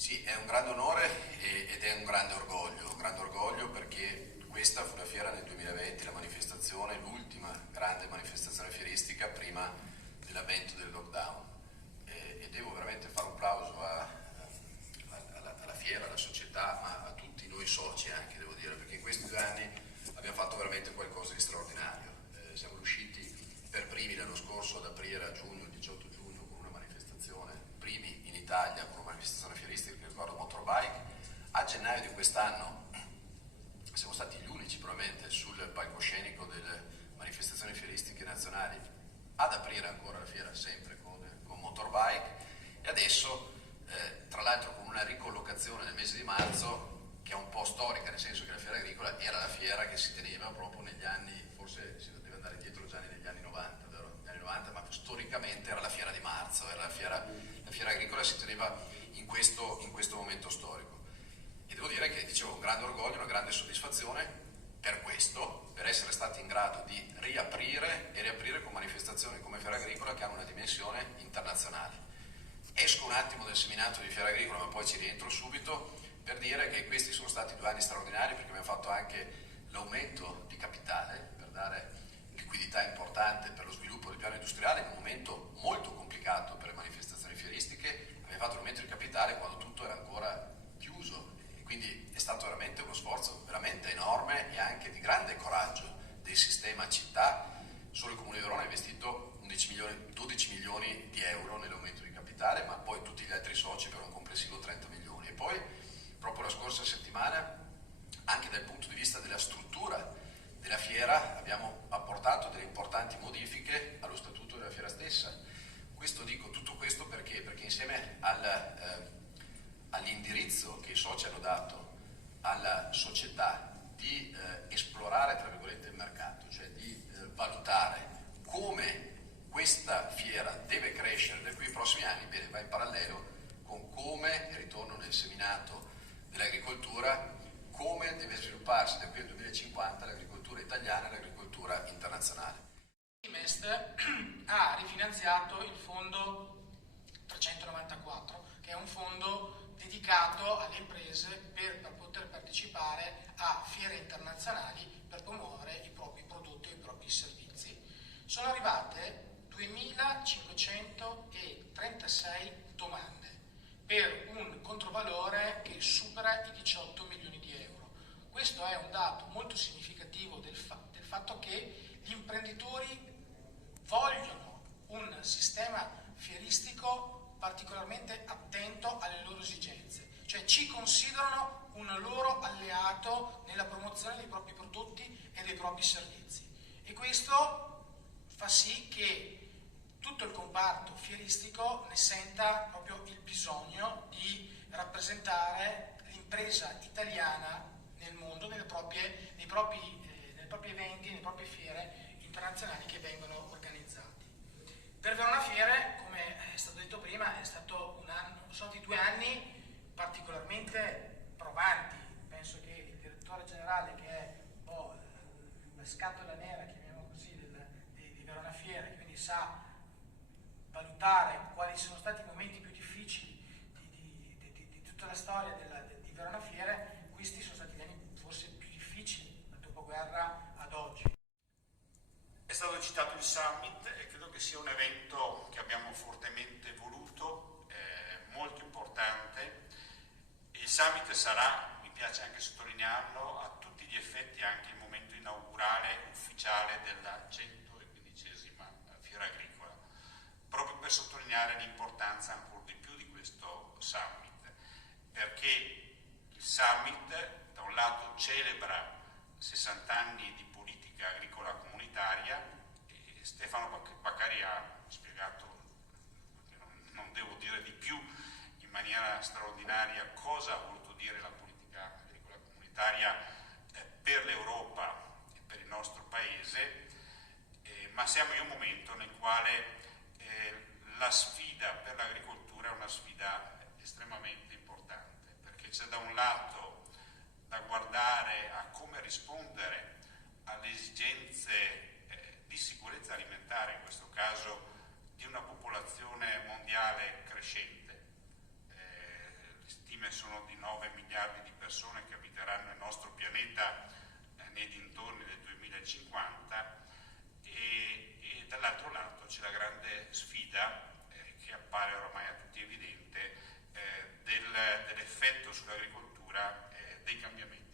Sì, è un grande onore ed è un grande orgoglio perché questa fu la fiera nel 2020, la manifestazione, l'ultima grande manifestazione fieristica prima dell'avvento del lockdown. E devo veramente fare un plauso alla fiera, alla società, ma a tutti noi soci anche, devo dire, perché in questi 2 anni abbiamo fatto veramente qualcosa di straordinario. Siamo riusciti per primi l'anno scorso ad aprire a giugno, il 18 giugno, con una manifestazione, primi in Italia con una manifestazione fieristica che riguarda Motorbike. A gennaio di quest'anno siamo stati gli unici probabilmente sul palcoscenico delle manifestazioni fieristiche nazionali ad aprire ancora la fiera sempre con Motorbike, e adesso tra l'altro con una ricollocazione nel mese di marzo che è un po' storica, nel senso che la fiera agricola era la fiera che si teneva proprio negli anni, forse si deve andare dietro già negli anni 90, vero? Negli anni 90, ma storicamente era la fiera di marzo, era la fiera agricola si teneva in questo momento storico. E devo dire che, dicevo, un grande orgoglio, una grande soddisfazione per questo, per essere stati in grado di riaprire e riaprire con manifestazioni come Fiera Agricola che hanno una dimensione internazionale. Esco un attimo del seminato di Fiera Agricola, ma poi ci rientro subito per dire che questi sono stati 2 anni straordinari perché abbiamo fatto anche l'aumento di capitale per dare liquidità importante per lo sviluppo del piano industriale in un momento molto complicato per le manifestazioni fieristiche. Abbiamo fatto l'aumento di capitale quando tutto era ancora chiuso, e quindi è stato veramente uno sforzo veramente enorme e anche di grande coraggio del sistema città. Solo il Comune di Verona ha investito 12 milioni di euro nell'aumento di capitale, ma poi tutti gli altri soci per un complessivo 30 milioni. E poi, proprio la scorsa settimana, anche dal punto di vista della struttura della fiera, abbiamo apportato delle importanti modifiche allo statuto della fiera stessa. Dico tutto questo perché? Perché insieme all'indirizzo che i soci hanno dato alla società di esplorare, tra virgolette, il mercato, cioè di valutare come questa fiera deve crescere da qui ai prossimi anni, bene, va in parallelo con come, e ritorno nel seminato dell'agricoltura, come deve svilupparsi da qui al 2050 l'agricoltura italiana e l'agricoltura internazionale. Invest ha rifinanziato il fondo 394, che è un fondo dedicato alle imprese per poter partecipare a fiere internazionali per promuovere i propri prodotti e i propri servizi. Sono arrivate 2.536 domande per un controvalore che supera i 18 milioni di euro. Questo è un dato molto significativo del fatto che gli imprenditori vogliono un sistema fieristico particolarmente attento alle loro esigenze, cioè ci considerano un loro alleato nella promozione dei propri prodotti e dei propri servizi. E questo fa sì che tutto il comparto fieristico ne senta proprio il bisogno di rappresentare l'impresa italiana nel mondo, nei propri eventi, nelle proprie fiere internazionali che vengono organizzati. Per Verona Fiere, come è stato detto prima, sono stati 2 anni particolarmente provanti. Penso che il direttore generale, che è un po' la scatola nera, chiamiamo così, di Verona Fiere, quindi sa valutare quali sono stati i momenti più difficili di tutta la storia di Verona Fiere. Questi sono stati gli anni forse più difficili dal dopoguerra ad oggi. È stato citato il Summit e credo che sia un evento che abbiamo fortemente voluto, molto importante. Il Summit sarà, mi piace anche sottolinearlo, a tutti gli effetti anche il momento inaugurale ufficiale della 115esima Fiera Agricola, proprio per sottolineare l'importanza ancora di più di questo Summit, perché il Summit da un lato celebra 60 anni di politica agricola comunitaria, e Stefano Baccari ha spiegato, non devo dire di più, in maniera straordinaria cosa ha voluto dire la politica agricola comunitaria per l'Europa e per il nostro Paese, ma siamo in un momento nel quale la sfida per l'agricoltura è una sfida estremamente importante, perché c'è da un lato da guardare a come rispondere alle esigenze di sicurezza alimentare, in questo caso di una popolazione mondiale crescente. stime sono di 9 miliardi di persone che abiteranno il nostro pianeta nei dintorni del 2050 e dall'altro lato c'è la grande sfida che appare oramai a tutti evidente dell'effetto sull'agricoltura dei cambiamenti